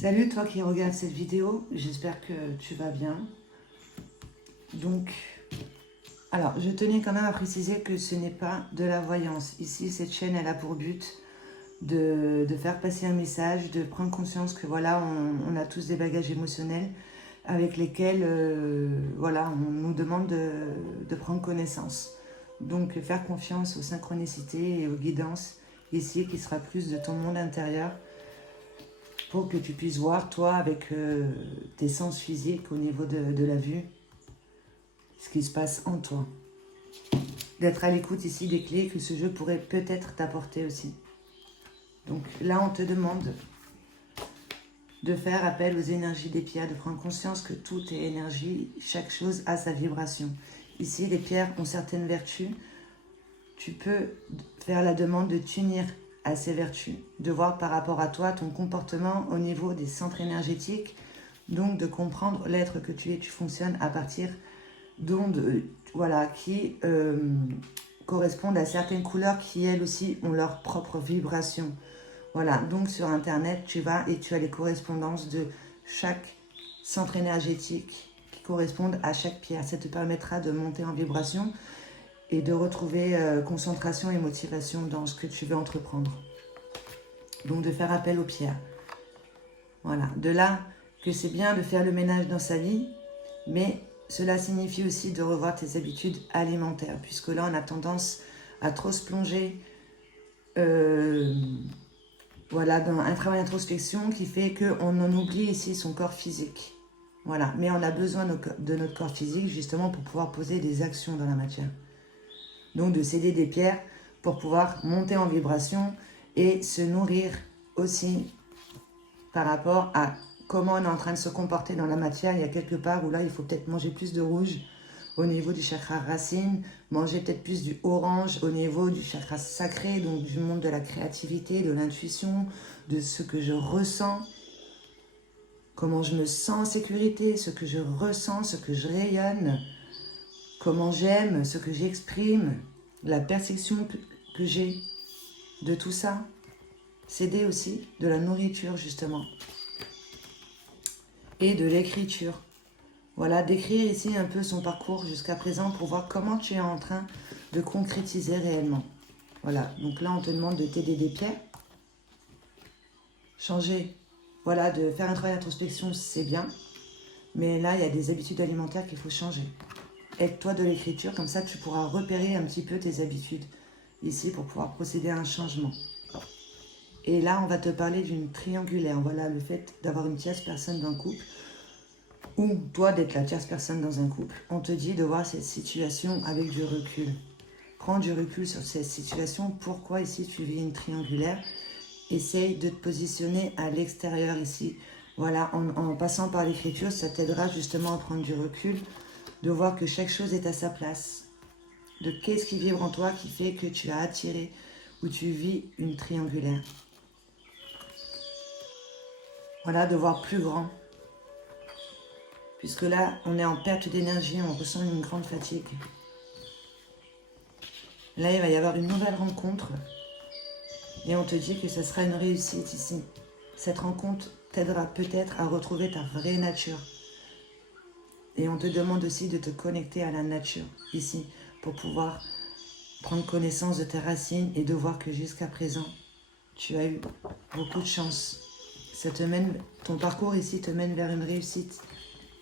Salut toi qui regardes cette vidéo, j'espère que tu vas bien. Donc, alors je tenais quand même à préciser que ce n'est pas de la voyance. Ici, cette chaîne, elle a pour but de faire passer un message, de prendre conscience que voilà, on a tous des bagages émotionnels avec lesquels voilà, on nous demande de prendre connaissance. Donc faire confiance aux synchronicités et aux guidances ici qui sera plus de ton monde intérieur pour que tu puisses voir, toi, avec tes sens physiques au niveau de la vue, ce qui se passe en toi. D'être à l'écoute ici des clés que ce jeu pourrait peut-être t'apporter aussi. Donc là, on te demande de faire appel aux énergies des pierres, de prendre conscience que tout est énergie, chaque chose a sa vibration. Ici, les pierres ont certaines vertus. Tu peux faire la demande de t'unir à ces vertus, de voir par rapport à toi ton comportement au niveau des centres énergétiques, donc de comprendre l'être que tu es. Tu fonctionnes à partir d'ondes voilà, qui correspondent à certaines couleurs qui elles aussi ont leur propre vibration. Voilà, donc sur internet tu vas et tu as les correspondances de chaque centre énergétique qui correspondent à chaque pierre. Ça te permettra de monter en vibration et de retrouver concentration et motivation dans ce que tu veux entreprendre. Donc de faire appel aux pierres. Voilà, de là que c'est bien de faire le ménage dans sa vie, mais cela signifie aussi de revoir tes habitudes alimentaires, puisque là on a tendance à trop se plonger voilà, dans un travail d'introspection qui fait qu'on en oublie ici son corps physique. Voilà, mais on a besoin de notre corps physique justement pour pouvoir poser des actions dans la matière. Donc de céder des pierres pour pouvoir monter en vibration et se nourrir aussi par rapport à comment on est en train de se comporter dans la matière. Il y a quelque part où là, il faut peut-être manger plus de rouge au niveau du chakra racine, manger peut-être plus du orange au niveau du chakra sacré, donc du monde de la créativité, de l'intuition, de ce que je ressens, comment je me sens en sécurité, ce que je ressens, ce que je rayonne, comment j'aime, ce que j'exprime, la perception que j'ai de tout ça. S'aider aussi de la nourriture justement et de l'écriture. Voilà, d'écrire ici un peu son parcours jusqu'à présent pour voir comment tu es en train de concrétiser réellement. Voilà, donc là on te demande de t'aider des pierres. Changer, voilà, de faire un travail d'introspection, c'est bien. Mais là, il y a des habitudes alimentaires qu'il faut changer. Aide-toi de l'écriture, comme ça tu pourras repérer un petit peu tes habitudes ici pour pouvoir procéder à un changement. Et là, on va te parler d'une triangulaire. Voilà, le fait d'avoir une tierce personne dans le couple ou toi d'être la tierce personne dans un couple. On te dit de voir cette situation avec du recul. Prends du recul sur cette situation. Pourquoi ici tu vis une triangulaire? Essaye de te positionner à l'extérieur ici. Voilà, en passant par l'écriture, ça t'aidera justement à prendre du recul, de voir que chaque chose est à sa place. De qu'est-ce qui vibre en toi qui fait que tu as attiré ou tu vis une triangulaire. Voilà, de voir plus grand. Puisque là, on est en perte d'énergie, on ressent une grande fatigue. Là, il va y avoir une nouvelle rencontre. Et on te dit que ce sera une réussite ici. Cette rencontre t'aidera peut-être à retrouver ta vraie nature. Et on te demande aussi de te connecter à la nature ici pour pouvoir prendre connaissance de tes racines et de voir que jusqu'à présent, tu as eu beaucoup de chance. Ça te mène, ton parcours ici te mène vers une réussite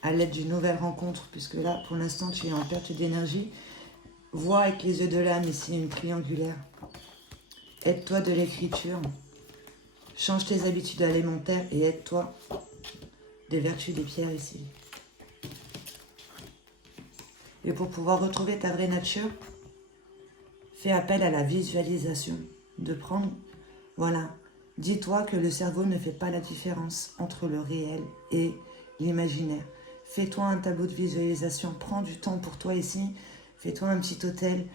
à l'aide d'une nouvelle rencontre, puisque là, pour l'instant, tu es en perte d'énergie. Vois avec les yeux de l'âme ici une triangulaire. Aide-toi de l'écriture. Change tes habitudes alimentaires et aide-toi des vertus des pierres ici. Et pour pouvoir retrouver ta vraie nature, fais appel à la visualisation. De prendre, voilà, dis-toi que le cerveau ne fait pas la différence entre le réel et l'imaginaire. Fais-toi un tableau de visualisation, prends du temps pour toi ici, fais-toi un petit hôtel.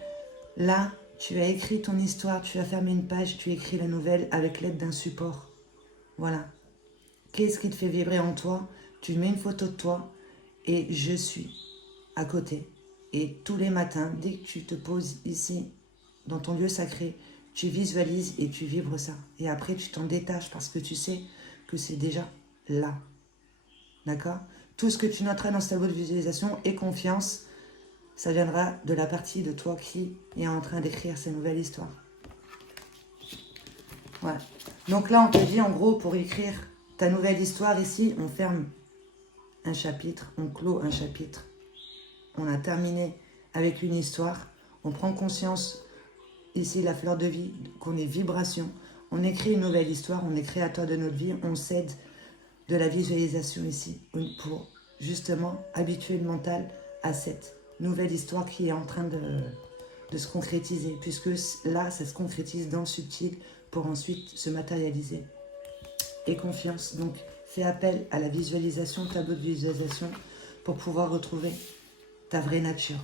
Là, tu as écrit ton histoire, tu as fermé une page, tu écris la nouvelle avec l'aide d'un support. Voilà. Qu'est-ce qui te fait vibrer en toi? Tu mets une photo de toi et je suis à côté. Et tous les matins, dès que tu te poses ici, dans ton lieu sacré, tu visualises et tu vibres ça. Et après, tu t'en détaches parce que tu sais que c'est déjà là. D'accord? Tout ce que tu noteras dans ce tableau de visualisation et confiance, ça viendra de la partie de toi qui est en train d'écrire ces nouvelles histoires. Ouais. Donc là, on te dit, en gros, pour écrire ta nouvelle histoire ici, on ferme un chapitre, on clôt un chapitre. On a terminé avec une histoire. On prend conscience, ici, la fleur de vie, qu'on est vibration. On écrit une nouvelle histoire, on est créateur de notre vie, on cède de la visualisation ici pour justement habituer le mental à cette nouvelle histoire qui est en train de se concrétiser, puisque là, ça se concrétise dans le subtil pour ensuite se matérialiser. Et confiance, donc fais appel à la visualisation, tableau de visualisation, pour pouvoir retrouver ta vraie nature.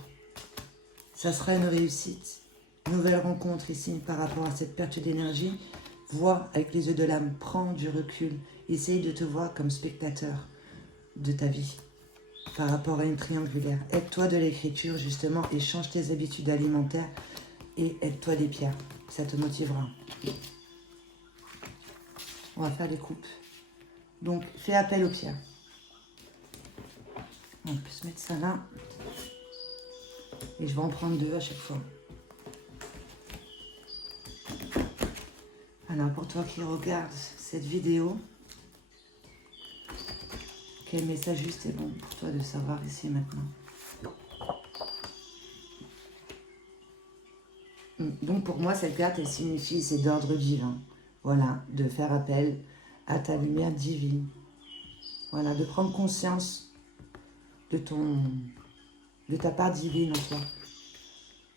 Ça sera une réussite. Nouvelle rencontre ici par rapport à cette perte d'énergie. Vois avec les yeux de l'âme, prends du recul, essaye de te voir comme spectateur de ta vie par rapport à une triangulaire. Aide-toi de l'écriture justement et change tes habitudes alimentaires et aide-toi des pierres, ça te motivera. On va faire des coupes. Donc fais appel aux pierres. On peut se mettre ça là. Et je vais en prendre 2 à chaque fois. Alors pour toi qui regardes cette vidéo, quel message juste est bon pour toi de savoir ici et maintenant? Donc pour moi, cette carte, elle signifie, c'est d'ordre divin. Voilà, de faire appel à ta lumière divine. Voilà, de prendre conscience de ta part divine en toi.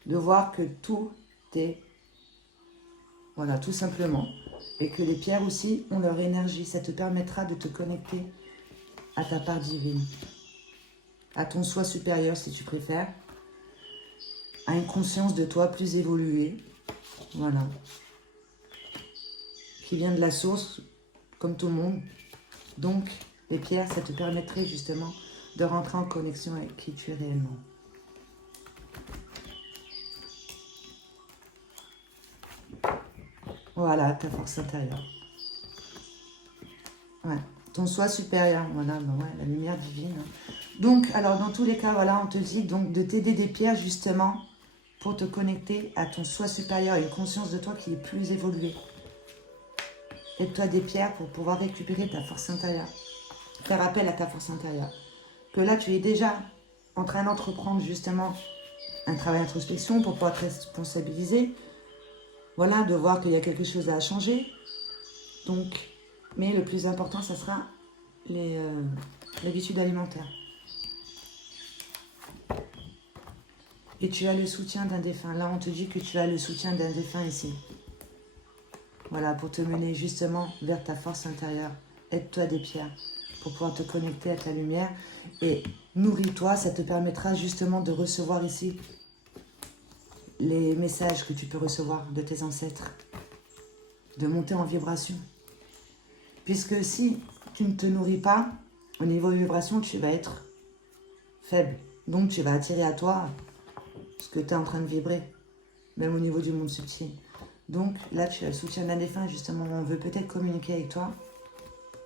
De voir que tout est, voilà, tout simplement. Et que les pierres aussi ont leur énergie. Ça te permettra de te connecter à ta part divine. À ton soi supérieur si tu préfères. À une conscience de toi plus évoluée. Voilà. Qui vient de la source, comme tout le monde. Donc, les pierres, ça te permettrait justement de rentrer en connexion avec qui tu es réellement. Voilà, ta force intérieure. Ouais, ton soi supérieur, voilà, ben ouais, la lumière divine. Donc, alors, dans tous les cas, voilà, on te dit donc de t'aider des pierres, justement, pour te connecter à ton soi supérieur, à une conscience de toi qui est plus évoluée. Aide-toi des pierres pour pouvoir récupérer ta force intérieure. Faire appel à ta force intérieure. Que là, tu es déjà en train d'entreprendre, justement, un travail d'introspection pour pouvoir te responsabiliser. Voilà, de voir qu'il y a quelque chose à changer. Donc, mais le plus important, ça sera l'habitude alimentaire. Et tu as le soutien d'un défunt. Là, on te dit que tu as le soutien d'un défunt ici. Voilà, pour te mener justement vers ta force intérieure. Aide-toi des pierres pour pouvoir te connecter à ta lumière. Et nourris-toi, ça te permettra justement de recevoir ici les messages que tu peux recevoir de tes ancêtres. De monter en vibration. Puisque si tu ne te nourris pas, au niveau vibration, tu vas être faible. Donc tu vas attirer à toi ce que tu es en train de vibrer, même au niveau du monde subtil. Donc là, tu as le soutien d'un défunt, justement, on veut peut-être communiquer avec toi,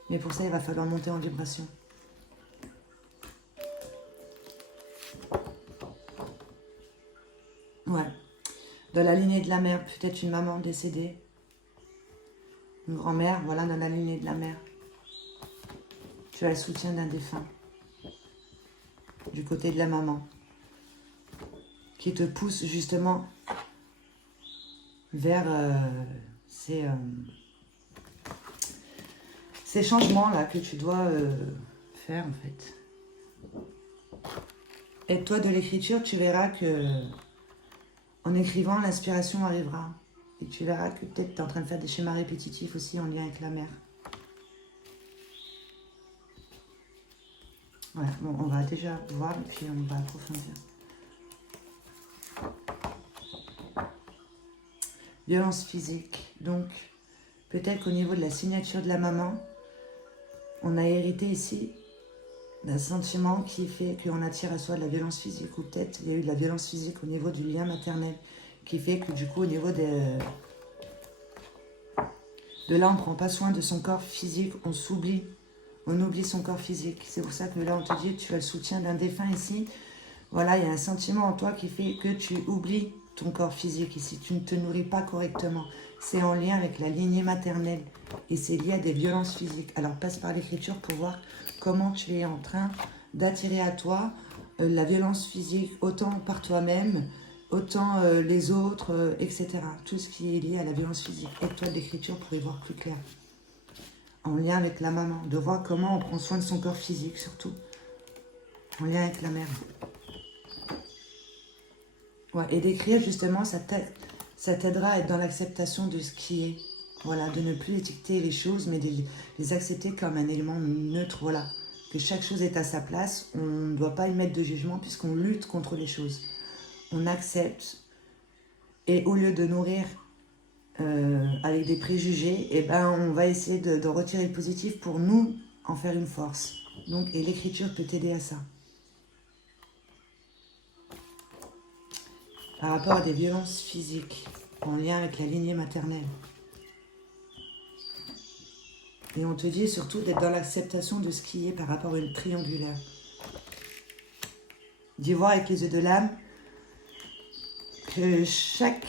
mais pour ça, il va falloir monter en vibration. Ouais. Dans la lignée de la mère, peut-être une maman décédée, une grand-mère, voilà, dans la lignée de la mère. Tu as le soutien d'un défunt, du côté de la maman, qui te pousse justement vers ces changements-là que tu dois faire, en fait. Aide-toi de l'écriture, tu verras que en écrivant, l'inspiration arrivera. Et tu verras que peut-être tu es en train de faire des schémas répétitifs aussi en lien avec la mère. Voilà, bon, on va déjà voir et puis on va approfondir. Violence physique. Donc, peut-être qu'au niveau de la signature de la maman, on a hérité ici d'un sentiment qui fait qu'on attire à soi de la violence physique. Ou peut-être il y a eu de la violence physique au niveau du lien maternel, qui fait que du coup, au niveau de là, on ne prend pas soin de son corps physique, on s'oublie on oublie son corps physique. C'est pour ça que là, on te dit, tu as le soutien d'un défunt ici. Voilà, il y a un sentiment en toi qui fait que tu oublies ton corps physique ici. Tu ne te nourris pas correctement. C'est en lien avec la lignée maternelle. Et c'est lié à des violences physiques. Alors, passe par l'écriture pour voir comment tu es en train d'attirer à toi la violence physique, autant par toi-même, autant les autres, etc. Tout ce qui est lié à la violence physique. Aide-toi de l'écriture pour y voir plus clair. En lien avec la maman, de voir comment on prend soin de son corps physique surtout. En lien avec la mère. Ouais, et d'écrire justement, ça t'aidera à être dans l'acceptation de ce qui est. Voilà, de ne plus étiqueter les choses, mais de les accepter comme un élément neutre, voilà. Que chaque chose est à sa place, on ne doit pas y mettre de jugement puisqu'on lutte contre les choses. On accepte, et au lieu de nourrir avec des préjugés, eh ben, on va essayer de retirer le positif pour nous en faire une force. Donc, et l'écriture peut t'aider à ça. Par rapport à des violences physiques en lien avec la lignée maternelle. Et on te dit surtout d'être dans l'acceptation de ce qui est par rapport à une triangulaire. D'y voir avec les yeux de l'âme que chaque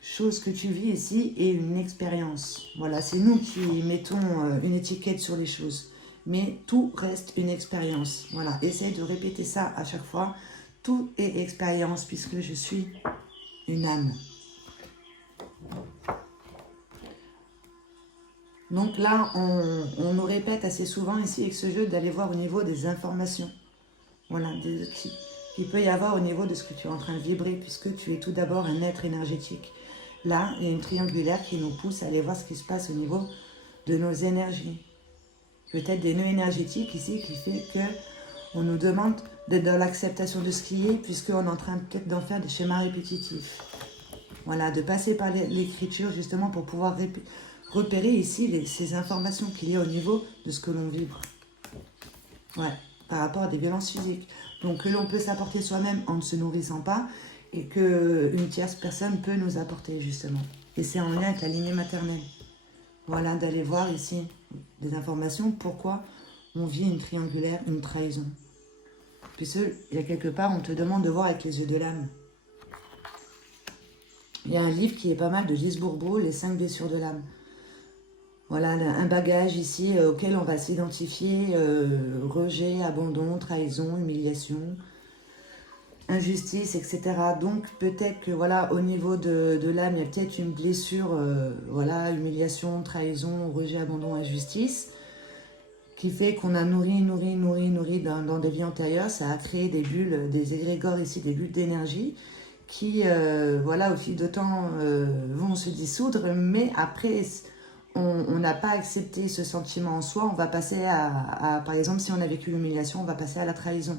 chose que tu vis ici est une expérience. Voilà, c'est nous qui mettons une étiquette sur les choses. Mais tout reste une expérience. Voilà, essaye de répéter ça à chaque fois. Tout est expérience puisque je suis une âme. Donc là, on nous répète assez souvent ici avec ce jeu d'aller voir au niveau des informations. Voilà, qu'il peut y avoir au niveau de ce que tu es en train de vibrer puisque tu es tout d'abord un être énergétique. Là, il y a une triangulaire qui nous pousse à aller voir ce qui se passe au niveau de nos énergies. Peut-être des nœuds énergétiques ici qui fait que on nous demande d'être dans l'acceptation de ce qui est puisqu'on est en train peut-être d'en faire des schémas répétitifs. Voilà, de passer par l'écriture justement pour pouvoir repérer ici ces informations qu'il y a au niveau de ce que l'on vibre. Ouais, par rapport à des violences physiques. Donc que l'on peut s'apporter soi-même en ne se nourrissant pas et qu'une tierce personne peut nous apporter justement. Et c'est en lien avec la lignée maternelle. Voilà, d'aller voir ici des informations, pourquoi on vit une triangulaire, une trahison. Puisque il y a quelque part, on te demande de voir avec les yeux de l'âme. Il y a un livre qui est pas mal de Lise Bourbeau, Les 5 blessures de l'âme. Voilà, un bagage ici auquel on va s'identifier, rejet, abandon, trahison, humiliation, injustice, etc. Donc peut-être que voilà, au niveau de l'âme, il y a peut-être une blessure, voilà, humiliation, trahison, rejet, abandon, injustice, qui fait qu'on a nourri dans des vies antérieures. Ça a créé des bulles, des égrégores ici, des bulles d'énergie, qui, voilà, au fil de temps, vont se dissoudre, mais après, on n'a pas accepté ce sentiment en soi, on va passer par exemple, si on a vécu l'humiliation, on va passer à la trahison.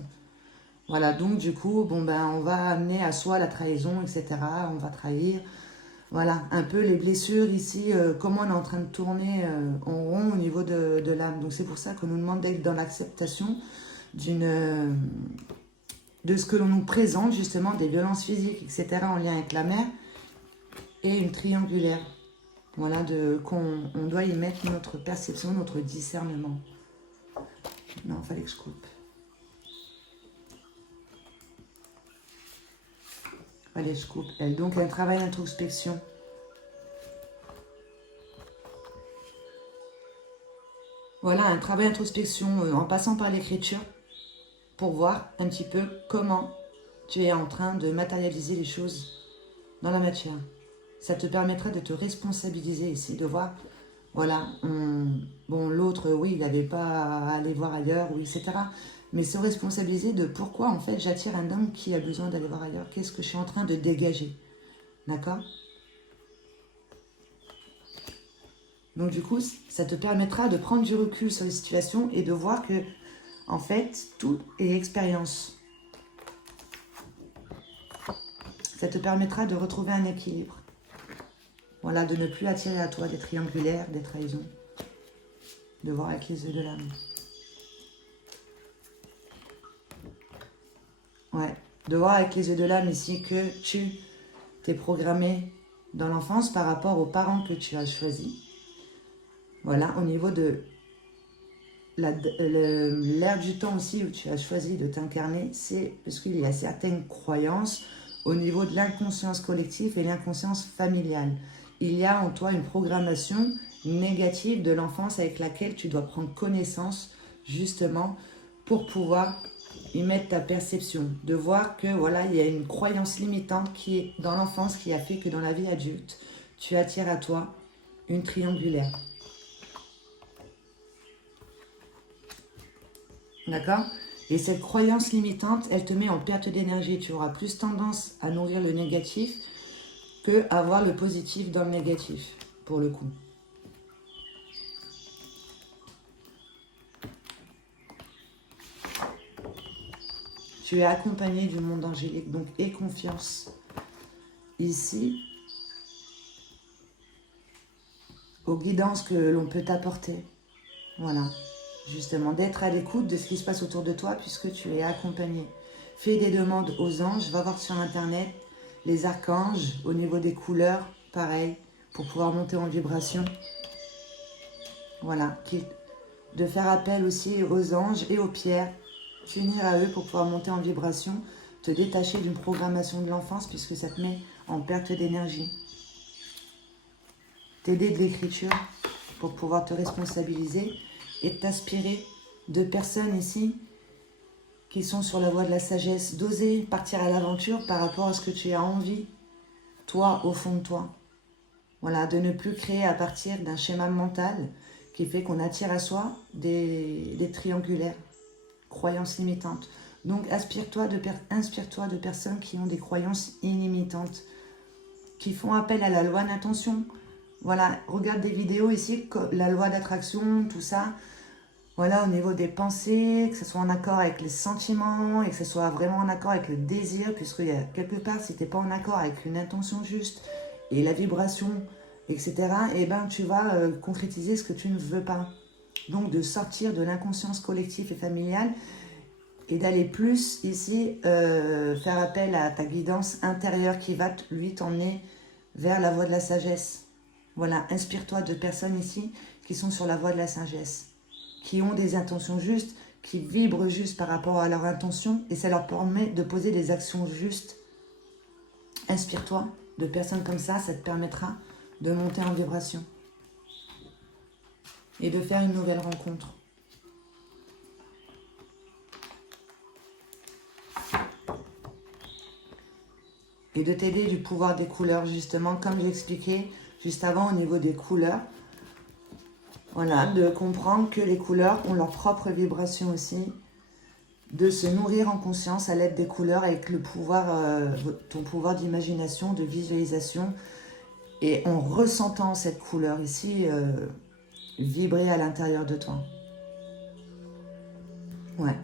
Voilà, donc du coup, bon ben, on va amener à soi la trahison, etc. On va trahir. Voilà, un peu les blessures ici, comment on est en train de tourner en rond au niveau de l'âme. Donc c'est pour ça qu'on nous demande d'être dans l'acceptation de ce que l'on nous présente, justement, des violences physiques, etc. en lien avec la mère, et une triangulaire. Voilà, qu'on doit y mettre notre perception, notre discernement. Non, il fallait que je coupe. Allez, je coupe. Donc, un travail d'introspection. Voilà, un travail d'introspection en passant par l'écriture pour voir un petit peu comment tu es en train de matérialiser les choses dans la matière. Ça te permettra de te responsabiliser ici, de voir, voilà, bon, l'autre, oui, il n'avait pas à aller voir ailleurs, oui, etc. Mais se responsabiliser de pourquoi, en fait, j'attire un homme qui a besoin d'aller voir ailleurs. Qu'est-ce que je suis en train de dégager? D'accord? Donc, du coup, ça te permettra de prendre du recul sur les situations et de voir que, en fait, tout est expérience. Ça te permettra de retrouver un équilibre. Voilà, de ne plus attirer à toi des triangulaires, des trahisons. De voir avec les yeux de l'âme. Ouais, de voir avec les yeux de l'âme ici que tu t'es programmé dans l'enfance par rapport aux parents que tu as choisis. Voilà, au niveau de l'ère du temps aussi où tu as choisi de t'incarner, c'est parce qu'il y a certaines croyances au niveau de l'inconscience collective et l'inconscience familiale. Il y a en toi une programmation négative de l'enfance avec laquelle tu dois prendre connaissance justement pour pouvoir y mettre ta perception, de voir que voilà, il y a une croyance limitante qui est dans l'enfance qui a fait que dans la vie adulte, tu attires à toi une triangulaire. D'accord? Et cette croyance limitante, elle te met en perte d'énergie. Tu auras plus tendance à nourrir le négatif que à voir le positif dans le négatif, pour le coup. Tu es accompagné du monde angélique, donc aie confiance ici aux guidances que l'on peut t'apporter. Voilà, justement, d'être à l'écoute de ce qui se passe autour de toi puisque tu es accompagné. Fais des demandes aux anges, va voir sur internet les archanges au niveau des couleurs, pareil, pour pouvoir monter en vibration. Voilà, de faire appel aussi aux anges et aux pierres, t'unir à eux pour pouvoir monter en vibration, te détacher d'une programmation de l'enfance puisque ça te met en perte d'énergie. T'aider de l'écriture pour pouvoir te responsabiliser et t'inspirer de personnes ici qui sont sur la voie de la sagesse, d'oser partir à l'aventure par rapport à ce que tu as envie, toi, au fond de toi. Voilà, de ne plus créer à partir d'un schéma mental qui fait qu'on attire à soi des triangulaires, croyances limitantes. Donc, inspire-toi de personnes qui ont des croyances illimitantes, qui font appel à la loi d'intention. Voilà, regarde des vidéos ici, la loi d'attraction, tout ça. Voilà, au niveau des pensées, que ce soit en accord avec les sentiments et que ce soit vraiment en accord avec le désir, puisque quelque part, si tu n'es pas en accord avec une intention juste et la vibration, etc., eh ben, tu vas concrétiser ce que tu ne veux pas. Donc, de sortir de l'inconscience collective et familiale et d'aller plus ici faire appel à ta guidance intérieure qui va, lui, t'emmener vers la voie de la sagesse. Voilà, inspire-toi de personnes ici qui sont sur la voie de la sagesse, qui ont des intentions justes, qui vibrent juste par rapport à leur intention et ça leur permet de poser des actions justes. Inspire-toi de personnes comme ça te permettra de monter en vibration et de faire une nouvelle rencontre. Et de t'aider du pouvoir des couleurs, justement, comme j'expliquais juste avant au niveau des couleurs. Voilà, de comprendre que les couleurs ont leur propre vibration aussi, de se nourrir en conscience à l'aide des couleurs avec le pouvoir, ton pouvoir d'imagination, de visualisation, et en ressentant cette couleur ici, vibrer à l'intérieur de toi. Ouais.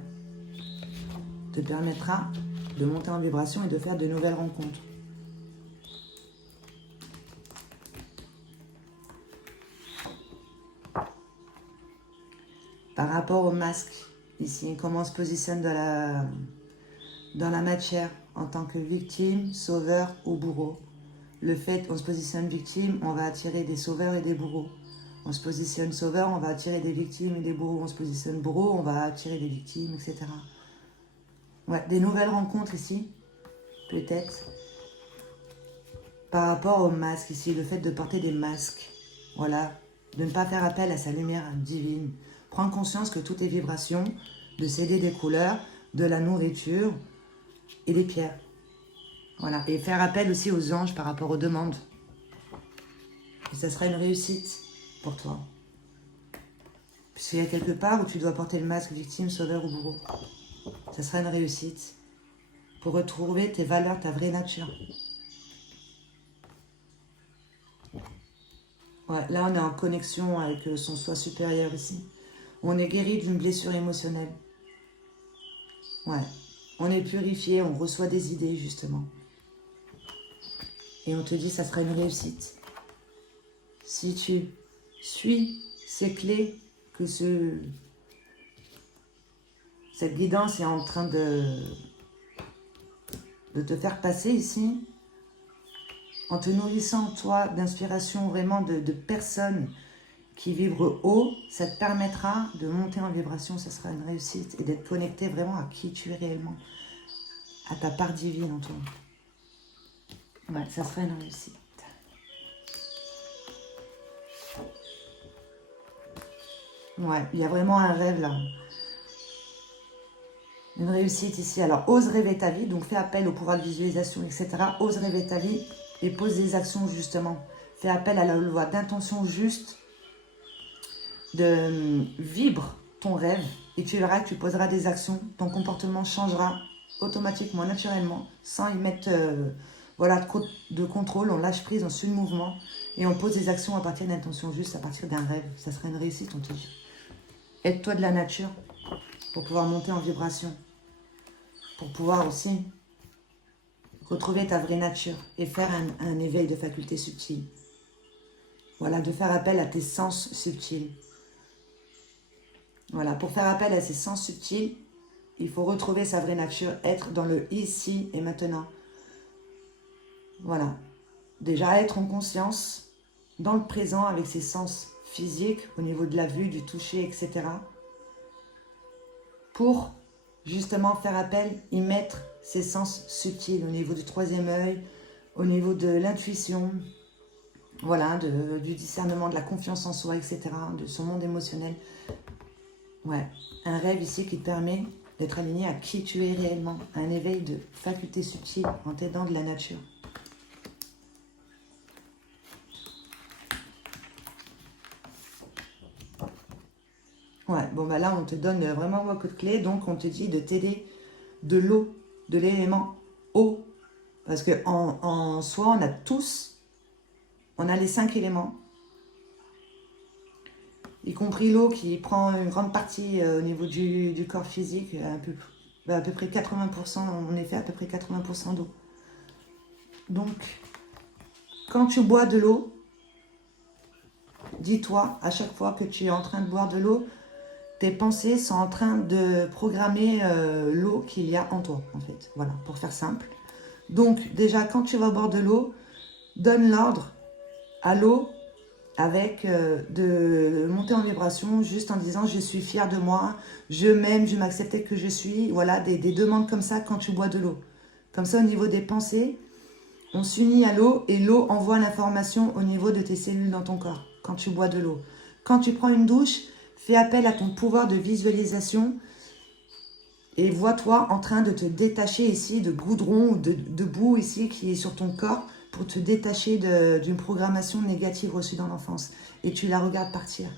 Te permettra de monter en vibration et de faire de nouvelles rencontres. Par rapport au masque, ici, comment on se positionne dans la matière en tant que victime, sauveur ou bourreau. Le fait qu'on se positionne victime, on va attirer des sauveurs et des bourreaux. On se positionne sauveur, on va attirer des victimes et des bourreaux. On se positionne bourreau, on va attirer des victimes, etc. Ouais, des nouvelles rencontres ici, peut-être. Par rapport au masque ici, le fait de porter des masques, voilà, de ne pas faire appel à sa lumière divine. Prendre conscience que tout est vibration, de céder des couleurs, de la nourriture et des pierres. Voilà, et faire appel aussi aux anges par rapport aux demandes. Et ça sera une réussite pour toi. Puisqu'il y a quelque part où tu dois porter le masque victime, sauveur ou bourreau. Ça sera une réussite pour retrouver tes valeurs, ta vraie nature. Ouais, là, on est en connexion avec son soi supérieur ici. On est guéri d'une blessure émotionnelle. Ouais. On est purifié, on reçoit des idées, justement. Et on te dit, ça sera une réussite. Si tu suis ces clés que cette guidance est en train de te faire passer ici, en te nourrissant, toi, d'inspiration vraiment de personnes qui vibre haut, ça te permettra de monter en vibration, ça sera une réussite, et d'être connecté vraiment à qui tu es réellement, à ta part divine en toi. Ouais, ça sera une réussite. Ouais, il y a vraiment un rêve là. Une réussite ici. Alors, ose rêver ta vie, donc fais appel au pouvoir de visualisation, etc. Ose rêver ta vie et pose des actions justement. Fais appel à la loi d'intention juste, de vibre ton rêve et tu verras que tu poseras des actions. Ton comportement changera automatiquement, naturellement, sans y mettre voilà, de contrôle. On lâche prise, on suit le mouvement et on pose des actions à partir d'intentions justes, à partir d'un rêve. Ça sera une réussite, on te dit. Aide-toi de la nature pour pouvoir monter en vibration. Pour pouvoir aussi retrouver ta vraie nature et faire un éveil de facultés subtiles. Voilà, de faire appel à tes sens subtils. Voilà, pour faire appel à ces sens subtils, il faut retrouver sa vraie nature, être dans le ici et maintenant. Voilà, déjà être en conscience, dans le présent avec ses sens physiques, au niveau de la vue, du toucher, etc. Pour justement faire appel, y mettre ses sens subtils au niveau du troisième œil, au niveau de l'intuition, voilà, du discernement, de la confiance en soi, etc., de son monde émotionnel. Ouais, un rêve ici qui te permet d'être aligné à qui tu es réellement, un éveil de facultés subtiles en t'aidant de la nature. Ouais, bon bah là on te donne vraiment beaucoup de clés, donc on te dit de t'aider de l'eau, de l'élément eau, parce que en soi on a tous, on a les 5 éléments, y compris l'eau qui prend une grande partie au niveau du corps physique, à peu près 80%, on est fait à peu près 80% d'eau. Donc, quand tu bois de l'eau, dis-toi à chaque fois que tu es en train de boire de l'eau, tes pensées sont en train de programmer l'eau qu'il y a en toi, en fait. Voilà, pour faire simple. Donc, déjà, quand tu vas boire de l'eau, donne l'ordre à l'eau avec de monter en vibration, juste en disant « je suis fière de moi, je m'aime, je m'accepte tel que je suis ». Voilà, des demandes comme ça quand tu bois de l'eau. Comme ça, au niveau des pensées, on s'unit à l'eau et l'eau envoie l'information au niveau de tes cellules dans ton corps quand tu bois de l'eau. Quand tu prends une douche, fais appel à ton pouvoir de visualisation et vois-toi en train de te détacher ici de goudron ou de boue ici qui est sur ton corps pour te détacher d'une programmation négative reçue dans l'enfance. Et tu la regardes partir.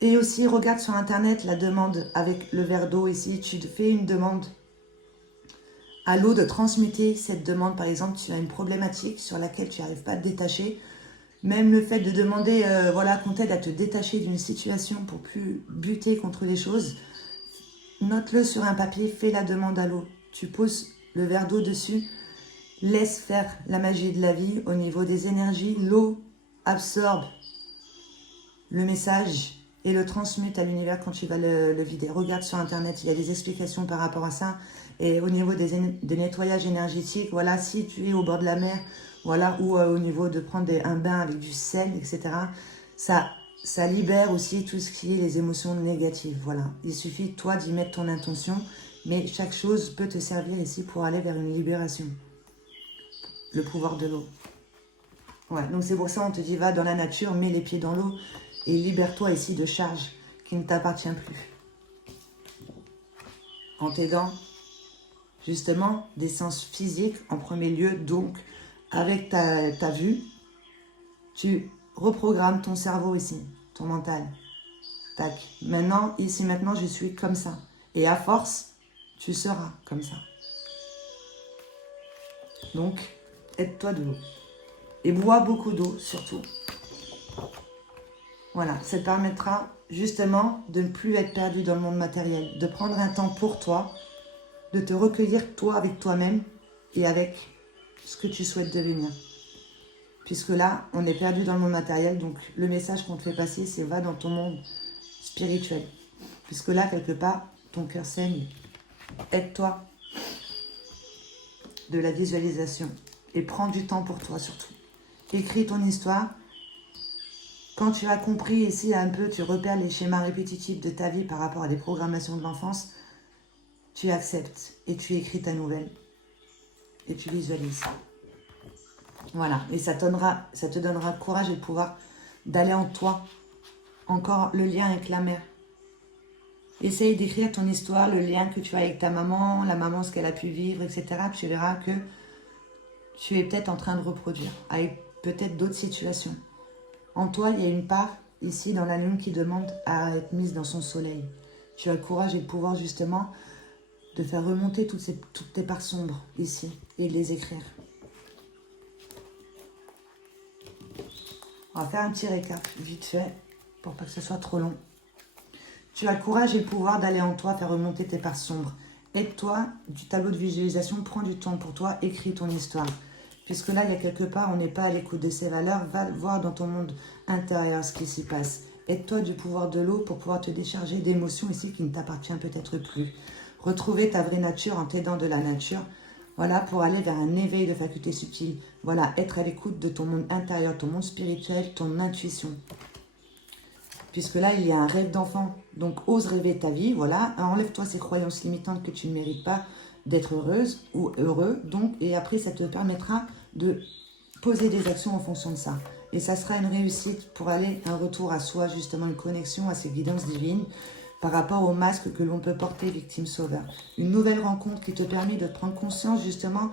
Et aussi, regarde sur Internet la demande avec le verre d'eau ici. Tu te fais une demande à l'eau de transmuter cette demande. Par exemple, tu as une problématique sur laquelle tu n'arrives pas à te détacher. Même le fait de demander voilà, qu'on t'aide à te détacher d'une situation pour plus buter contre les choses, note-le sur un papier, fais la demande à l'eau. Tu poses le verre d'eau dessus, laisse faire la magie de la vie au niveau des énergies. L'eau absorbe le message et le transmute à l'univers quand tu vas le vider. Regarde sur Internet, il y a des explications par rapport à ça. Et au niveau des nettoyages énergétiques, voilà, si tu es au bord de la mer, voilà, ou au niveau de prendre un bain avec du sel, etc., ça libère aussi tout ce qui est les émotions négatives. Voilà, il suffit, toi, d'y mettre ton intention, mais chaque chose peut te servir ici pour aller vers une libération. Le pouvoir de l'eau. Ouais, donc c'est pour ça on te dit, va dans la nature, mets les pieds dans l'eau et libère-toi ici de charges qui ne t'appartiennent plus. En t'aidant justement des sens physiques en premier lieu, donc avec ta vue, tu reprogrammes ton cerveau ici, ton mental. Tac. Maintenant, ici, maintenant, je suis comme ça. Et à force, tu seras comme ça. Donc, aide-toi de l'eau. Et bois beaucoup d'eau, surtout. Voilà, ça te permettra justement de ne plus être perdu dans le monde matériel, de prendre un temps pour toi, de te recueillir toi avec toi-même et avec ce que tu souhaites devenir. Puisque là, on est perdu dans le monde matériel, donc le message qu'on te fait passer, c'est va dans ton monde spirituel. Puisque là, quelque part, ton cœur saigne. Aide-toi de la visualisation et prends du temps pour toi surtout. Écris ton histoire Quand tu as compris ici un peu, tu repères les schémas répétitifs de ta vie par rapport à des programmations de l'enfance, tu acceptes et tu écris ta nouvelle et tu visualises. Voilà, et ça te donnera le courage et le pouvoir d'aller en toi. Encore le lien avec la mère. Essaye d'écrire ton histoire, le lien que tu as avec ta maman, la maman, ce qu'elle a pu vivre, etc. Tu verras que tu es peut-être en train de reproduire, avec peut-être d'autres situations. En toi, il y a une part, ici, dans la lune, qui demande à être mise dans son soleil. Tu as le courage et le pouvoir, justement, de faire remonter toutes tes parts sombres, ici, et de les écrire. On va faire un petit récap, vite fait, pour pas que ce soit trop long. Tu as le courage et le pouvoir d'aller en toi, faire remonter tes parts sombres. Aide-toi du tableau de visualisation, prends du temps pour toi, écris ton histoire. Puisque là, il y a quelque part, on n'est pas à l'écoute de ces valeurs, va voir dans ton monde intérieur ce qui s'y passe. Aide-toi du pouvoir de l'eau pour pouvoir te décharger d'émotions ici qui ne t'appartiennent peut-être plus. Retrouver ta vraie nature en t'aidant de la nature. Voilà, pour aller vers un éveil de facultés subtiles. Voilà, être à l'écoute de ton monde intérieur, ton monde spirituel, ton intuition. Puisque là, il y a un rêve d'enfant. Donc, ose rêver ta vie, voilà. Enlève-toi ces croyances limitantes que tu ne mérites pas d'être heureuse ou heureux. Donc, et après, ça te permettra de poser des actions en fonction de ça. Et ça sera une réussite pour aller un retour à soi, justement, une connexion à ces guidances divines par rapport au masque que l'on peut porter, victime sauveur. Une nouvelle rencontre qui te permet de prendre conscience, justement,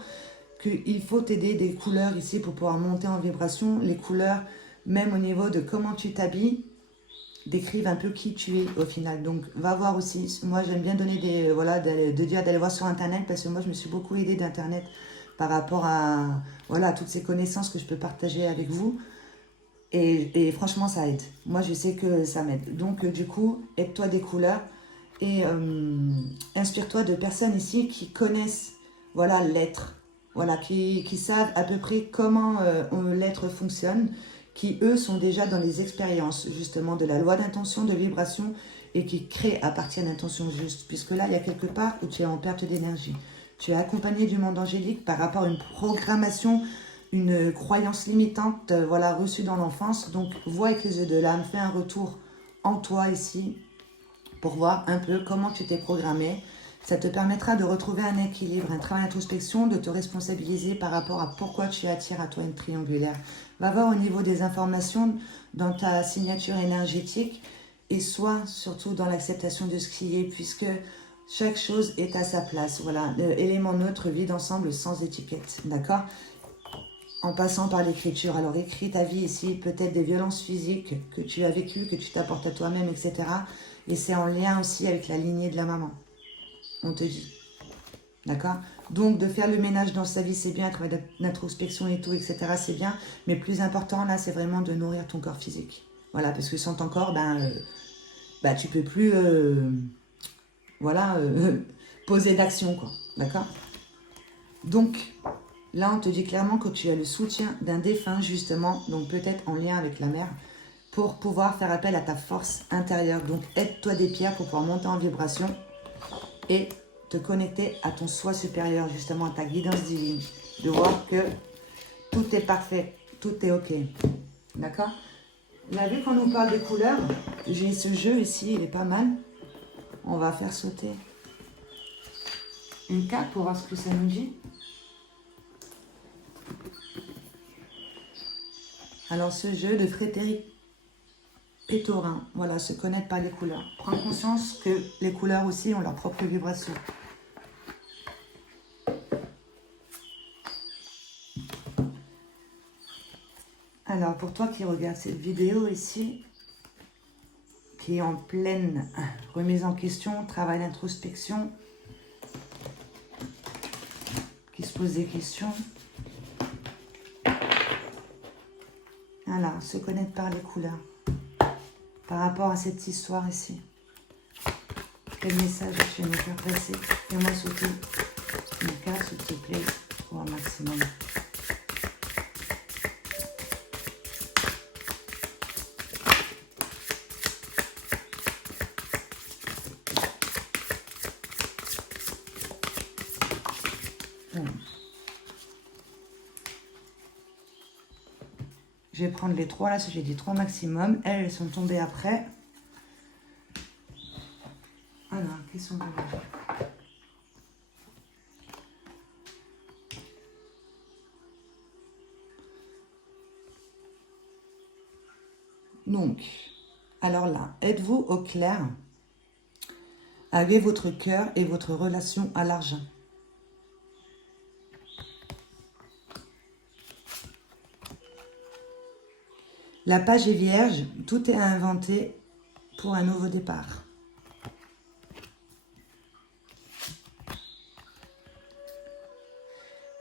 qu'il faut t'aider des couleurs ici pour pouvoir monter en vibration. Les couleurs, même au niveau de comment tu t'habilles, décrivent un peu qui tu es au final. Donc, va voir aussi. Moi, j'aime bien donner des... Voilà, de dire d'aller voir sur Internet parce que moi, je me suis beaucoup aidée d'Internet par rapport à... Voilà, toutes ces connaissances que je peux partager avec vous. Et franchement, ça aide. Moi, je sais que ça m'aide. Donc, du coup, aide-toi des couleurs et inspire-toi de personnes ici qui connaissent, voilà, l'être. Voilà, qui savent à peu près comment l'être fonctionne, qui, eux, sont déjà dans les expériences, justement, de la loi d'intention, de vibration, et qui créent à partir d'intentions justes. Puisque là, il y a quelque part où tu es en perte d'énergie. Tu es accompagné du monde angélique par rapport à une programmation, une croyance limitante, voilà, reçue dans l'enfance. Donc, vois avec les yeux de l'âme, fais un retour en toi ici, pour voir un peu comment tu t'es programmé. Ça te permettra de retrouver un équilibre, un travail d'introspection, de te responsabiliser par rapport à pourquoi tu attires à toi une triangulaire. Va voir au niveau des informations dans ta signature énergétique et sois surtout dans l'acceptation de ce qui est, puisque chaque chose est à sa place. Voilà, l'élément neutre vit ensemble sans étiquette, d'accord ? En passant par l'écriture. Alors écris ta vie ici, peut-être des violences physiques que tu as vécues, que tu t'apportes à toi-même, etc. Et c'est en lien aussi avec la lignée de la maman. On te dit. D'accord? Donc de faire le ménage dans sa vie, c'est bien, travail d'introspection et tout, etc. C'est bien. Mais plus important là, c'est vraiment de nourrir ton corps physique. Voilà, parce que sans ton corps, tu peux plus poser d'action, quoi. D'accord? Donc, là, on te dit clairement que tu as le soutien d'un défunt, justement, donc peut-être en lien avec la mère, pour pouvoir faire appel à ta force intérieure. Donc, aide-toi des pierres pour pouvoir monter en vibration et te connecter à ton soi supérieur, justement, à ta guidance divine. De voir que tout est parfait, tout est OK. D'accord? Là, vu qu'on nous parle des couleurs, j'ai ce jeu ici, il est pas mal. On va faire sauter une carte pour voir ce que ça nous dit. Alors, ce jeu de Frédéric Pétorin, voilà, se connaître par les couleurs. Prendre conscience que les couleurs aussi ont leur propre vibration. Alors, pour toi qui regardes cette vidéo ici, qui est en pleine remise en question, travail d'introspection, qui se pose des questions. Alors, se connaître par les couleurs. Par rapport à cette histoire ici. Quel message je vais me faire passer? Fais-moi sauter une carte, s'il te plaît, pour un maximum. Je vais prendre les 3 là, j'ai dit 3 maximum. Elles sont tombées après. Alors, qu'est-ce qu'on va faire? Donc, alors là, êtes-vous au clair avec votre cœur et votre relation à l'argent? La page est vierge, tout est à inventer pour un nouveau départ.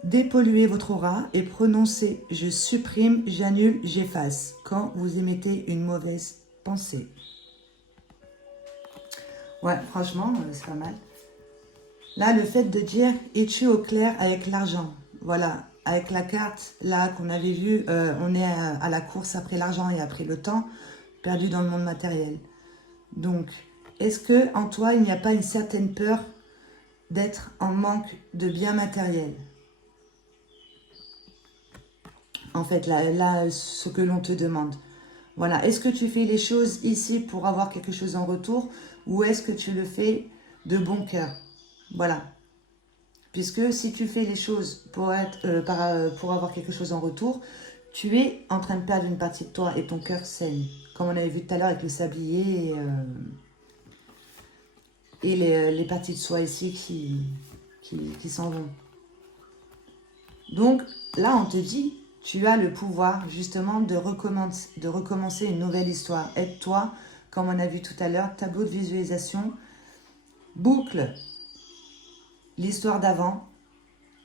Dépolluez votre aura et prononcez « Je supprime, j'annule, j'efface » quand vous émettez une mauvaise pensée. Ouais, franchement, c'est pas mal. Là, le fait de dire « Es-tu au clair avec l'argent ?» Voilà, avec la carte, là, qu'on avait vue, on est à la course après l'argent et après le temps, perdu dans le monde matériel. Donc, est-ce que en toi, il n'y a pas une certaine peur d'être en manque de biens matériels? En fait, là, ce que l'on te demande. Voilà, est-ce que tu fais les choses ici pour avoir quelque chose en retour ou est-ce que tu le fais de bon cœur? Voilà. Puisque si tu fais les choses pour avoir quelque chose en retour, tu es en train de perdre une partie de toi et ton cœur saigne. Comme on avait vu tout à l'heure avec le sablier et les parties de soi ici qui s'en vont. Donc là, on te dit, tu as le pouvoir justement de recommencer une nouvelle histoire. Aide-toi, comme on a vu tout à l'heure, tableau de visualisation, boucle l'histoire d'avant,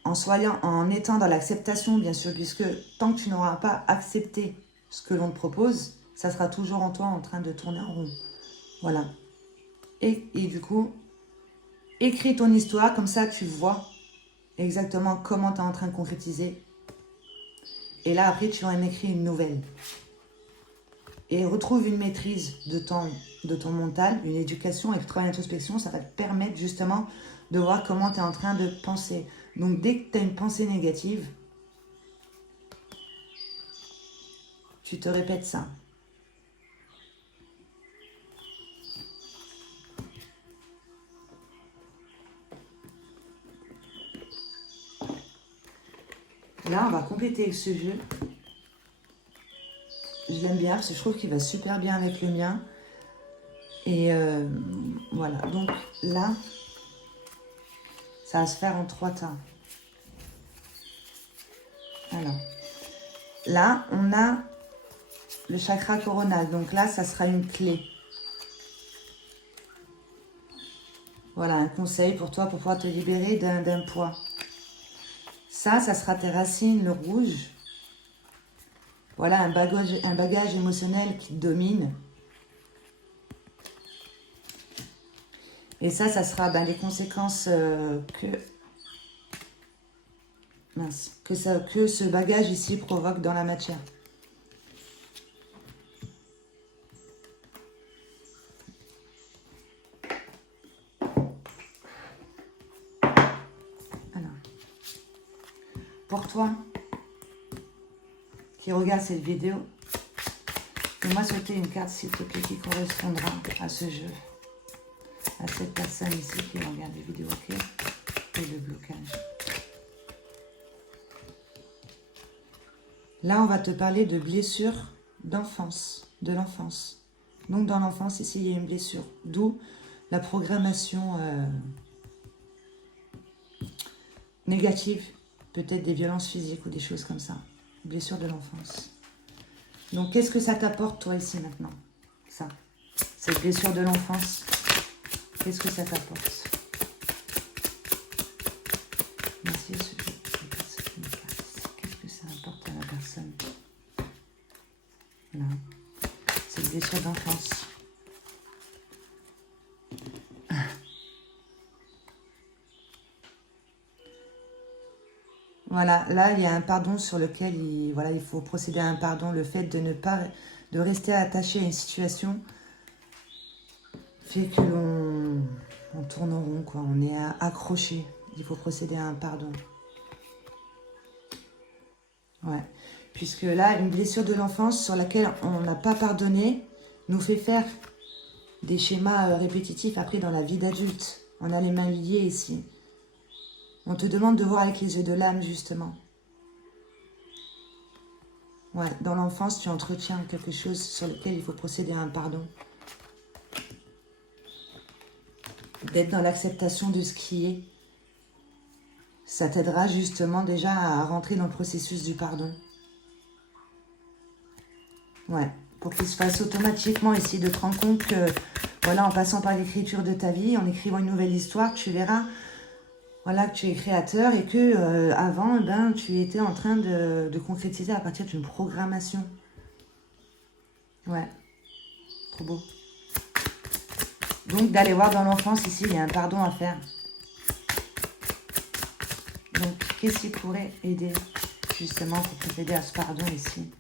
en étant dans l'acceptation, bien sûr, puisque tant que tu n'auras pas accepté ce que l'on te propose, ça sera toujours en toi en train de tourner en rond. Voilà. Et du coup, écris ton histoire, comme ça tu vois exactement comment tu es en train de concrétiser. Et là, après, tu en écris une nouvelle. Et retrouve une maîtrise de ton mental, une éducation et le travail d'introspection, ça va te permettre justement de voir comment tu es en train de penser. Donc, dès que tu as une pensée négative, tu te répètes ça. Là, on va compléter ce jeu. Je l'aime bien parce que je trouve qu'il va super bien avec le mien. Et voilà, donc là, ça va se faire en 3 temps. Alors, là, on a le chakra coronal. Donc là, ça sera une clé. Voilà, un conseil pour toi pour pouvoir te libérer d'un poids. Ça sera tes racines, le rouge. Voilà, un bagage émotionnel qui te domine. Et ça sera les conséquences que ce bagage ici provoque dans la matière. Alors, pour toi qui regarde cette vidéo, fais-moi sauter une carte, s'il te plaît, qui correspondra à ce jeu, à cette personne ici qui regarde les vidéos, ok? Et le blocage. Là, on va te parler de blessures d'enfance, de l'enfance. Donc, dans l'enfance, ici, il y a une blessure. D'où la programmation négative, peut-être des violences physiques ou des choses comme ça. Blessure de l'enfance. Donc, qu'est-ce que ça t'apporte, toi, ici, maintenant? Ça. Cette blessure de l'enfance, qu'est-ce que ça t'apporte? Merci, qu'est-ce que ça apporte à la personne? Là. Cette blessure d'enfance. Voilà, là, il y a un pardon sur lequel il faut procéder à un pardon. Le fait de rester attaché à une situation fait que on tourne en rond, quoi. On est accroché. Il faut procéder à un pardon. Ouais. Puisque là, une blessure de l'enfance sur laquelle on n'a pas pardonné nous fait faire des schémas répétitifs après dans la vie d'adulte. On a les mains liées ici. On te demande de voir avec les yeux de l'âme, justement. Ouais, dans l'enfance, tu entretiens quelque chose sur lequel il faut procéder à un pardon. D'être dans l'acceptation de ce qui est. Ça t'aidera justement déjà à rentrer dans le processus du pardon. Ouais, pour qu'il se fasse automatiquement, essayer de te rendre compte que, voilà, en passant par l'écriture de ta vie, en écrivant une nouvelle histoire, tu verras, voilà, que tu es créateur et que avant, ben, tu étais en train de concrétiser à partir d'une programmation. Ouais, trop beau. Donc, d'aller voir dans l'enfance, ici, il y a un pardon à faire. Donc, qu'est-ce qui pourrait aider, justement, pour t'aider à ce pardon ici?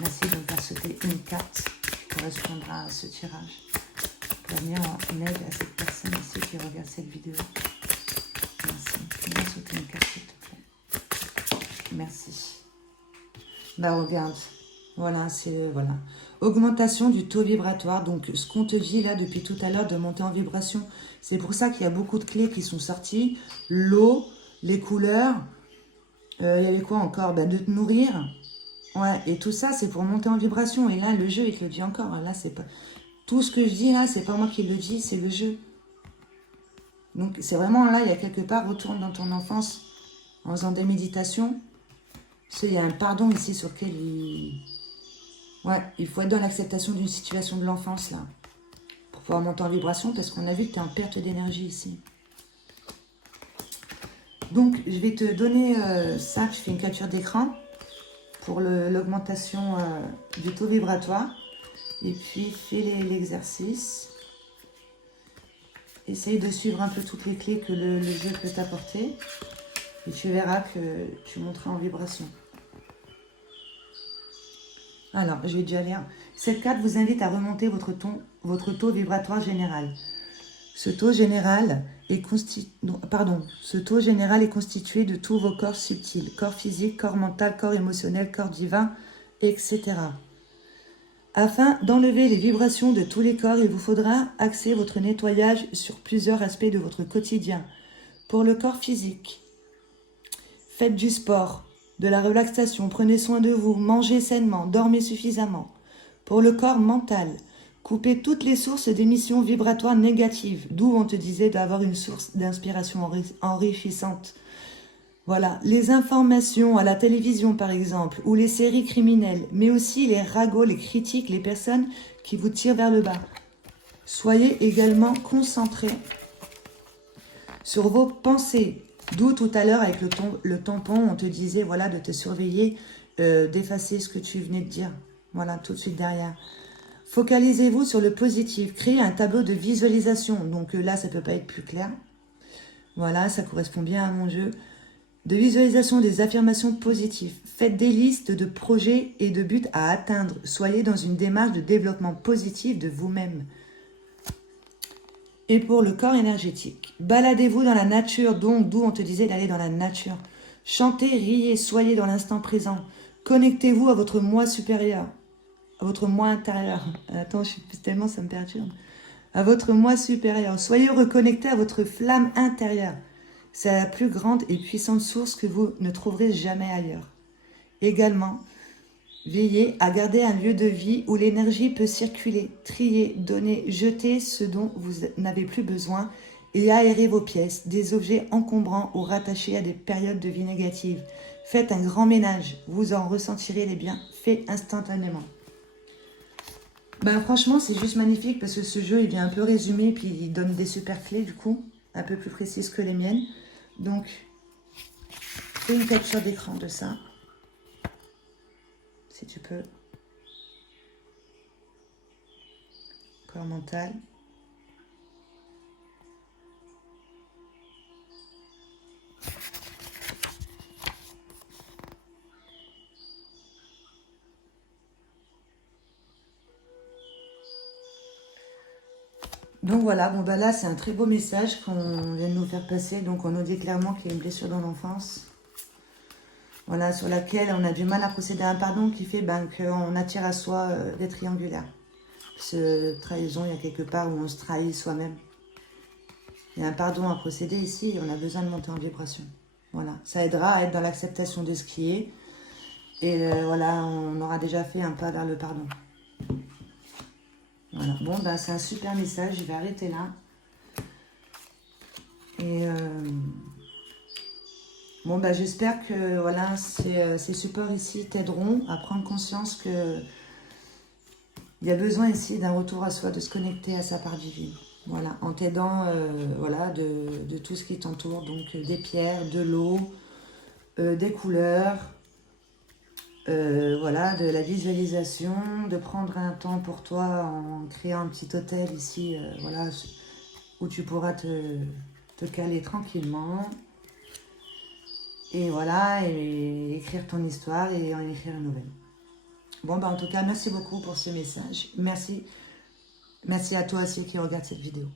Merci de me faire sauter une carte qui correspondra à ce tirage. Pour venir en aide à cette personne ici qui regarde cette vidéo. Merci. Viens sauter une carte, s'il te plaît. Merci. Bah, regarde. Voilà, c'est... Voilà. Augmentation du taux vibratoire. Donc, ce qu'on te dit là depuis tout à l'heure de monter en vibration, c'est pour ça qu'il y a beaucoup de clés qui sont sorties. L'eau, les couleurs, il y avait quoi encore? Ben, de te nourrir. Ouais, et tout ça, c'est pour monter en vibration. Et là, le jeu, il te le dit encore. Là, c'est pas... Tout ce que je dis là, c'est pas moi qui le dis, c'est le jeu. Donc, c'est vraiment là, il y a quelque part, retourne dans ton enfance en faisant des méditations. Parce qu'il y a un pardon ici sur lequel il... Ouais, il faut être dans l'acceptation d'une situation de l'enfance, là. Pour pouvoir monter en vibration, parce qu'on a vu que tu es en perte d'énergie ici. Donc, je vais te donner ça. Je fais une capture d'écran pour l'augmentation du taux vibratoire. Et puis, fais l'exercice. Essaye de suivre un peu toutes les clés que le jeu peut t'apporter. Et tu verras que tu monteras en vibration. Alors, je vais déjà lire. Cette carte vous invite à remonter votre taux vibratoire général. Ce taux général est constitué de tous vos corps subtils. Corps physique, corps mental, corps émotionnel, corps divin, etc. Afin d'enlever les vibrations de tous les corps, il vous faudra axer votre nettoyage sur plusieurs aspects de votre quotidien. Pour le corps physique, faites du sport, de la relaxation, prenez soin de vous, mangez sainement, dormez suffisamment. Pour le corps mental, coupez toutes les sources d'émissions vibratoires négatives, d'où on te disait d'avoir une source d'inspiration enrichissante. Voilà, les informations à la télévision par exemple, ou les séries criminelles, mais aussi les ragots, les critiques, les personnes qui vous tirent vers le bas. Soyez également concentrés sur vos pensées. D'où tout à l'heure avec le tampon, on te disait voilà, de te surveiller, d'effacer ce que tu venais de dire. Voilà, tout de suite derrière. Focalisez-vous sur le positif. Créez un tableau de visualisation. Donc là, ça ne peut pas être plus clair. Voilà, ça correspond bien à mon jeu. De visualisation des affirmations positives. Faites des listes de projets et de buts à atteindre. Soyez dans une démarche de développement positif de vous-même. Et pour le corps énergétique, baladez-vous dans la nature, donc d'où on te disait d'aller dans la nature. Chantez, riez, soyez dans l'instant présent. Connectez-vous à votre moi supérieur, à votre moi intérieur. Attends, tellement ça me perturbe. À votre moi supérieur. Soyez reconnectés à votre flamme intérieure. C'est la plus grande et puissante source que vous ne trouverez jamais ailleurs. Également, veillez à garder un lieu de vie où l'énergie peut circuler, trier, donner, jeter ce dont vous n'avez plus besoin et aérer vos pièces, des objets encombrants ou rattachés à des périodes de vie négatives. Faites un grand ménage, vous en ressentirez les bienfaits instantanément. Ben, franchement, c'est juste magnifique parce que ce jeu, il vient un peu résumer puis il donne des super clés du coup, un peu plus précises que les miennes. Donc, fais une capture d'écran de ça. Si tu peux. Corps mental. Donc voilà, bon bah là c'est un très beau message qu'on vient de nous faire passer. Donc on nous dit clairement qu'il y a une blessure dans l'enfance. voilà, sur laquelle on a du mal à procéder à un pardon, qui fait ben, qu'on attire à soi des triangulaires. Ce trahison, il y a quelque part où on se trahit soi-même. Il y a un pardon à procéder ici et on a besoin de monter en vibration. Voilà, ça aidera à être dans l'acceptation de ce qui est. Et voilà, on aura déjà fait un pas vers le pardon. Voilà, bon, ben, c'est un super message, je vais arrêter là. Et bon, ben, j'espère que voilà, ces supports ici t'aideront à prendre conscience que il y a besoin ici d'un retour à soi, de se connecter à sa part divine. Voilà, en t'aidant voilà, de tout ce qui t'entoure, donc des pierres, de l'eau, des couleurs, voilà, de la visualisation, de prendre un temps pour toi en créant un petit hôtel ici, voilà, où tu pourras te caler tranquillement. Et voilà, et écrire ton histoire et en écrire une nouvelle. Bon, bah en tout cas, merci beaucoup pour ce message. Merci à toi aussi qui regarde cette vidéo.